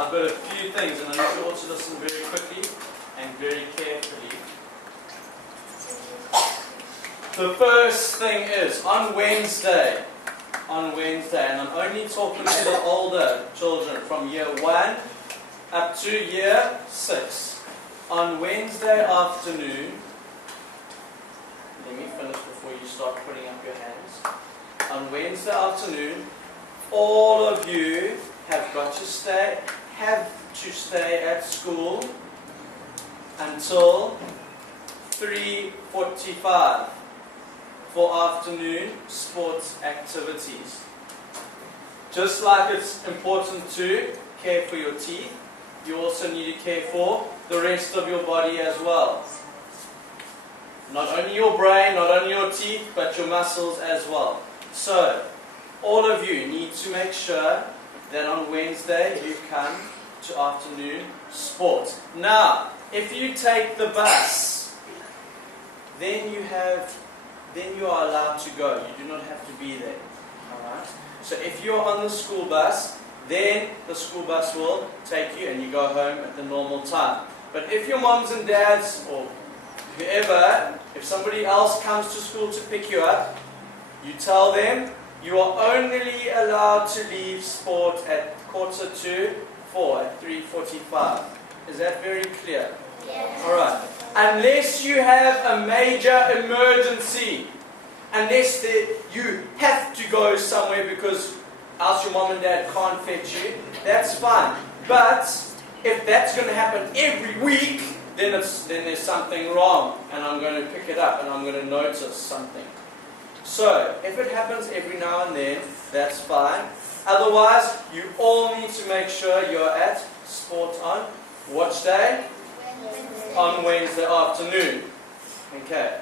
I've got a few things, and I need you all to listen very quickly and very carefully. The first thing is, on Wednesday, and I'm only talking to the older children from year 1 up to year 6. On Wednesday afternoon, let me finish before you start putting up your hands. On Wednesday afternoon, all of you have to stay at school until 3:45 for afternoon sports activities. Just like it's important to care for your teeth, you also need to care for the rest of your body as well. Not only your brain, not only your teeth, but your muscles as well. So, all of you need to make sure that on Wednesday you come to afternoon sports. Now, if you take the bus, then you are allowed to go. You do not have to be there. Alright? So if you're on the school bus, then the school bus will take you and you go home at the normal time. But if your moms and dads or whoever, if somebody else comes to school to pick you up, you tell them you are only allowed to leave sport at 3:45 at 3:45. Is that very clear? Yes. Alright. Unless you have a major emergency, unless you have to go somewhere because else your mom and dad can't fetch you, that's fine. But if that's going to happen every week, then there's something wrong, and I'm going to pick it up and I'm going to notice something. So, if it happens every now and then, that's fine. Otherwise, you all need to make sure you're at sport on what day? On Wednesday afternoon. Okay.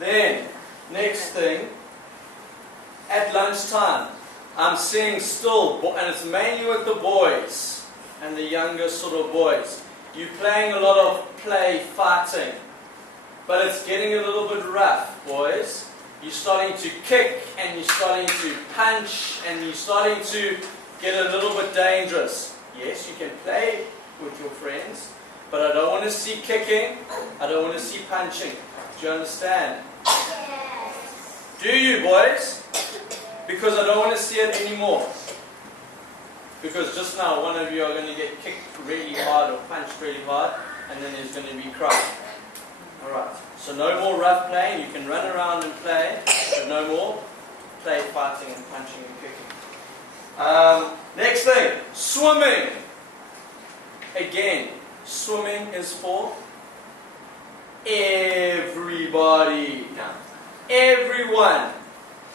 Then, next thing, at lunchtime, I'm seeing still, and it's mainly with the boys and the younger sort of boys. You're playing a lot of play fighting, but it's getting a little bit rough, boys. You're starting to kick and you're starting to punch and you're starting to get a little bit dangerous. Yes, you can play with your friends, but I don't want to see kicking, I don't want to see punching. Do you understand? Yes. Do you, boys? Because I don't want to see it anymore. Because just now one of you are going to get kicked really hard or punched really hard, and then there's going to be crying. Alright, so no more rough playing. You can run around and play, but no more play fighting and punching and kicking. Next thing, swimming. Again, swimming is for everybody. Now, everyone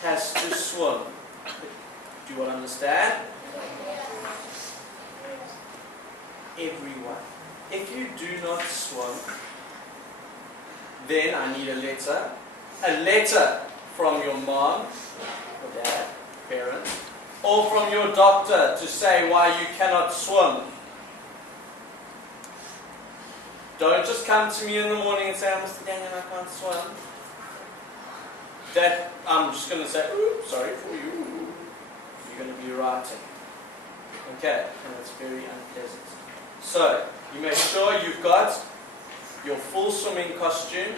has to swim. Do you all understand? Everyone. If you do not swim, then I need a letter from your mom or dad, parents, or from your doctor to say why you cannot swim. Don't just come to me in the morning and say, Mr. Daniel, I can't swim. That I'm just going to say, oops, sorry for you. You're going to be writing. Okay, and it's very unpleasant. So, you make sure you've got your full swimming costume.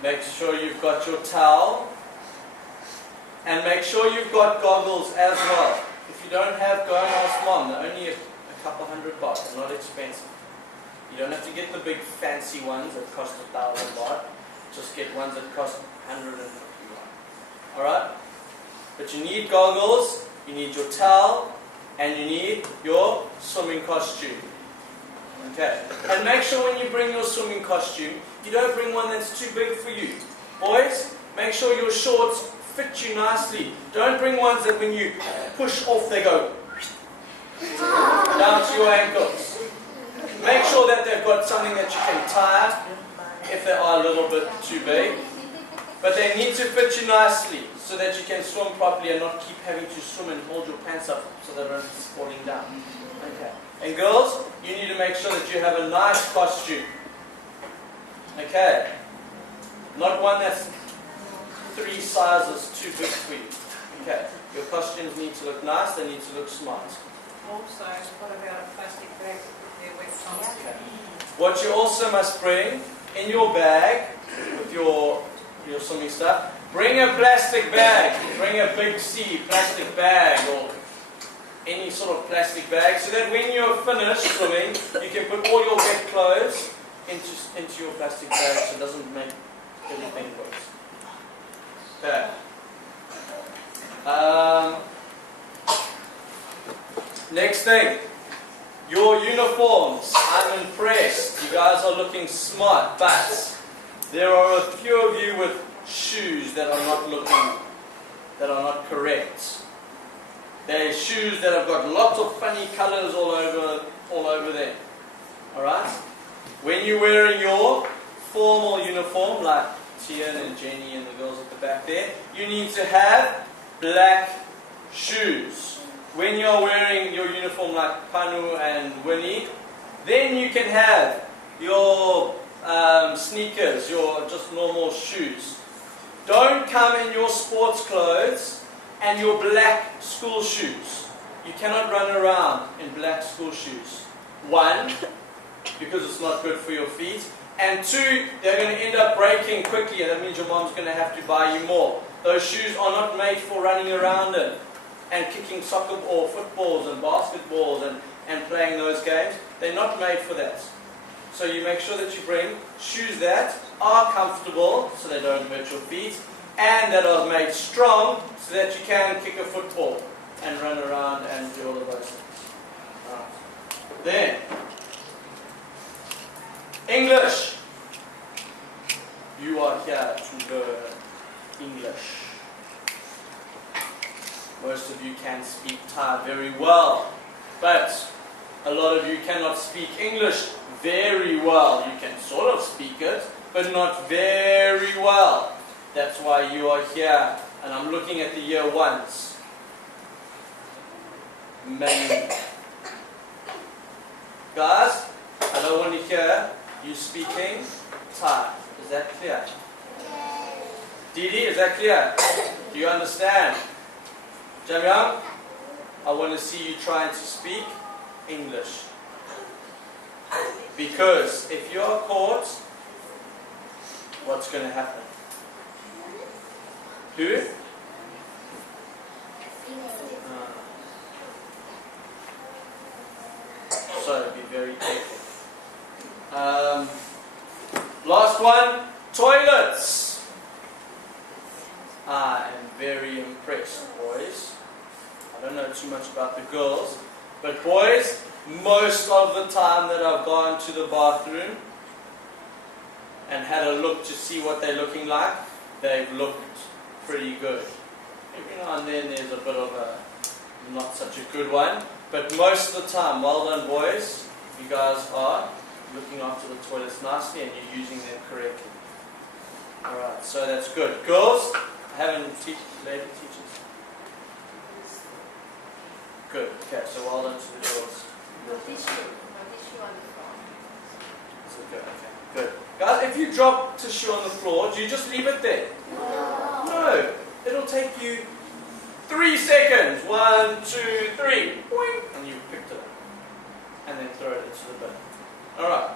Make sure you've got your towel. And make sure you've got goggles as well. If you don't have, go and ask mom. They're only a couple $100. They're not expensive. You don't have to get the big fancy ones that cost $1,000. Just get ones that cost $150. Alright? But you need goggles, you need your towel, and you need your swimming costume. Okay? And make sure when you bring your swimming costume, you don't bring one that's too big for you. Boys, make sure your shorts fit you nicely. Don't bring ones that when you push off, they go down to your ankles. Make sure that they've got something that you can tie if they are a little bit too big. But they need to fit you nicely so that you can swim properly and not keep having to swim and hold your pants up so they don't be falling down. Okay. And girls, you need to make sure that you have a nice costume. Okay. Not one that's 3 sizes too big for you. Okay. Your costumes need to look nice, they need to look smart. Also, what about a plastic bag to put their wet towels in? What you also must bring in your bag with your swimming stuff, bring a plastic bag. Bring a big C plastic bag or any sort of plastic bag so that when you're finished swimming, you can put all your wet clothes into your plastic bag so it doesn't make everything worse. Okay. Next thing, your uniforms. I'm impressed. You guys are looking smart, but there are a few of you with shoes that are not correct. They're shoes that have got lots of funny colors all over them. Alright? When you're wearing your formal uniform, like Tian and Jenny and the girls at the back there, you need to have black shoes. When you're wearing your uniform like Panu and Winnie, then you can have your sneakers, your just normal shoes. Don't come in your sports clothes and your black school shoes. You cannot run around in black school shoes. One, because it's not good for your feet. And two, they're going to end up breaking quickly, and that means your mom's going to have to buy you more. Those shoes are not made for running around in and kicking soccer or footballs and basketballs and playing those games. They're not made for that. So you make sure that you bring shoes that are comfortable so they don't hurt your feet, and that are made strong so that you can kick a football and run around and do all of those things. Right. Then, English. You are here to learn English. Most of you can speak Thai very well, but a lot of you cannot speak English very well. You can sort of speak it, but not very well. That's why you are here, and I'm looking at the year ones. Mainly. Guys, I don't want to hear you speaking Thai. Is that clear? Didi, is that clear? Do you understand? Jamyang, I want to see you trying to speak English. Because if you are caught, what's going to happen? Who? So be very careful. Last one, toilets. I am very impressed, boys. I don't know too much about the girls, but boys, most of the time that I've gone to the bathroom and had a look to see what they're looking like, they've looked pretty good. Every now and then there's a bit of a not such a good one, but most of the time, well done boys, you guys are looking after the toilets nicely and you're using them correctly. Alright, so that's good. Girls, I haven't lady teachers. Good, okay, so well done to the girls. No tissue on the floor. So good, okay, good. Guys, if you drop tissue on the floor, do you just leave it there? No. It'll take you 3 seconds. 1, 2, 3. Boing, and you picked it up. And then throw it into the bin. Alright.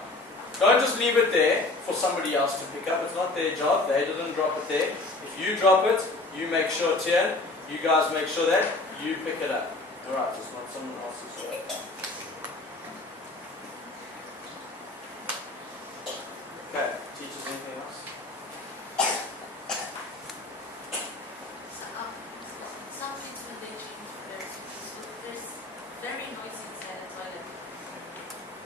Don't just leave it there for somebody else to pick up. It's not their job. They didn't drop it there. If you drop it, you make sure, Tian, you guys make sure that you pick it up. Alright, it's not someone else's job. Okay, teachers, anything else? Something to mention, there's very noisy inside the toilet.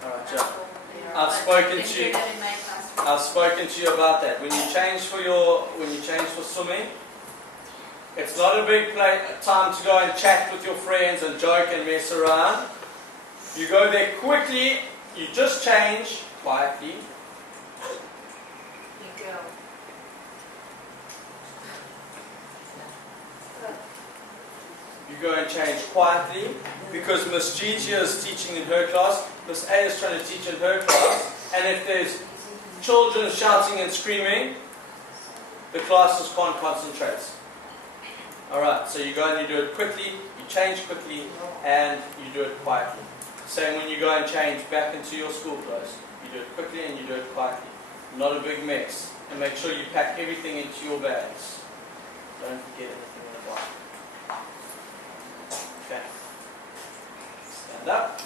Alright, That's Joe. all they are. I've But spoken they to do you. that in my classroom. I've spoken to you about that. When you change for swimming, it's not a big time to go and chat with your friends and joke and mess around. You go there quickly, you just change quietly. You go. You go and change quietly because Miss Gigi is teaching in her class, Miss A is trying to teach in her class, and if there's children shouting and screaming, the classes can't concentrate. Alright, so you go and you do it quickly, you You change quickly and you do it quietly. Same when you go and change back into your school clothes. You do it quickly and you do it quietly. Not a big mess. And make sure you pack everything into your bags. Don't forget anything in the bag. Okay. Stand up.